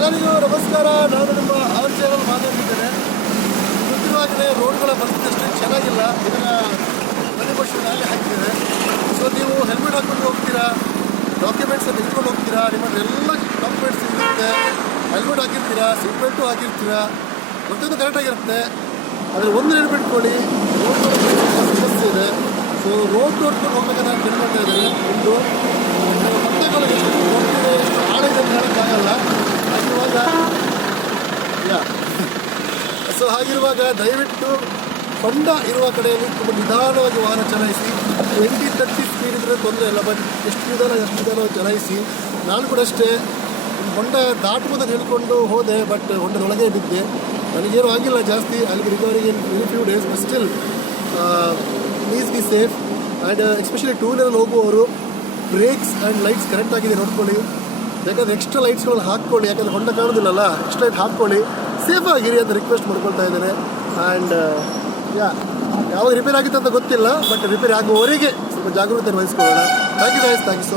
ಎಲ್ಲರಿಗೂ ನಮಸ್ಕಾರ. ನಾನು ನಿಮ್ಮ ಆರ್ ಚಾನಲ್ ಮಾತಾಡ್ತಿದ್ದೇನೆ. ಗೊತ್ತಿರುವಾಗಲೇ ರೋಡ್ಗಳ ಪರಿಸ್ಥಿತಿ ಅಷ್ಟೇ ಚೆನ್ನಾಗಿಲ್ಲ. ಇದರ ಪ್ರತಿಪಕ್ಷ ನಾಳೆ ಹಾಕಿದ್ದೇವೆ. ಸೊ ನೀವು ಹೆಲ್ಮೆಟ್ ಹಾಕ್ಕೊಂಡು ಹೋಗ್ತೀರಾ, ಡಾಕ್ಯುಮೆಂಟ್ಸ್ ತೆಗೆದುಕೊಂಡು ಹೋಗ್ತೀರಾ, ನಿಮ್ಮ ಎಲ್ಲ ಡಾಕ್ಯುಮೆಂಟ್ಸ್ ಇರುತ್ತೆ, ಹೆಲ್ಮೆಟ್ ಹಾಕಿರ್ತೀರಾ, ಸೀಟ್ ಬೆಲ್ಟು ಹಾಕಿರ್ತೀರಾ, ಪ್ರತಿಯೊಂದು ಕರೆಕ್ಟಾಗಿರುತ್ತೆ. ಆದರೆ ಒಂದು ನೆನಪಿಟ್ಕೊಳ್ಳಿ, ರೋಡ್ಗಳ ಸಮಸ್ಯೆ ಇದೆ. ಸೊ ರೋಡ್ ನೋಡ್ಕೊಂಡು ಹೋಗ್ಬೇಕಾದ್ರೆ ನಾನು ಕೇಳಿ ಮಾಡ್ತಾ ಇದ್ದೇನೆ. ಒಂದು ಪಂದ್ಯಗಳು ಎಷ್ಟು ಹೋಗ್ತಿದೆ, ಎಷ್ಟು ಆಳ ಇದೆ ಅಂತ ಹೇಳೋಕ್ಕಾಗಲ್ಲ. ಹಾಗಿರುವಾಗ ದಯವಿಟ್ಟು ಹೊಂಡ ಇರುವ ಕಡೆಯಲ್ಲಿ ತುಂಬ ನಿಧಾನವಾಗಿ ವಾಹನ ಚಲಾಯಿಸಿ. 20-30 ಸ್ಪೀಡ್ ಇದ್ದರೆ ತೊಂದರೆ ಇಲ್ಲ, ಬಟ್ ಎಷ್ಟು ನಿಧಾನವಾಗಿ ಚಲಾಯಿಸಿ. ನಾನು ಕೂಡ ಅಷ್ಟೇ ಹೊಂಡ ದಾಟುವುದನ್ನು ಹೇಳ್ಕೊಂಡು ಹೋದೆ, ಬಟ್ ಹೊಂಡದೊಳಗೆ ಬಿದ್ದೆ. ನನಗೇನು ಆಗಿಲ್ಲ ಜಾಸ್ತಿ, ಅಲ್ಲಿ ರಿಕವರಿಗೆ in very few days. But still please be safe. And especially two ವೀಲರಲ್ಲಿ ಹೋಗುವವರು ಬ್ರೇಕ್ಸ್ ಆ್ಯಂಡ್ ಲೈಟ್ಸ್ ಕರೆಕ್ಟಾಗಿದೆ ನೋಡ್ಕೊಳ್ಳಿ. ಯಾಕಂದರೆ ಎಕ್ಸ್ಟ್ರಾ ಲೈಟ್ಸ್ಗಳನ್ನ ಹಾಕ್ಕೊಳ್ಳಿ, ಯಾಕಂದರೆ ಹೊಂಡ ಕಾಣೋದಿಲ್ಲಲ್ಲ, ಎಕ್ಸ್ಟ್ರಾ ಲೈಟ್ ಹಾಕ್ಕೊಳ್ಳಿ, ಸೇಫ್ ಆಗಿರಿ ಅಂತ ರಿಕ್ವೆಸ್ಟ್ ಮಾಡ್ಕೊಳ್ತಾ ಇದ್ದೇನೆ. ಆ್ಯಂಡ್ ಯಾವಾಗ ರಿಪೇರ್ ಆಗಿತ್ತು ಅಂತ ಗೊತ್ತಿಲ್ಲ, ಬಟ್ ರಿಪೇರ್ ಆಗುವವರೆಗೆ ಸ್ವಲ್ಪ ಜಾಗೃತಿ ವಹಿಸ್ಕೊಳ್ಳೋಣ. Thank you guys, thank you so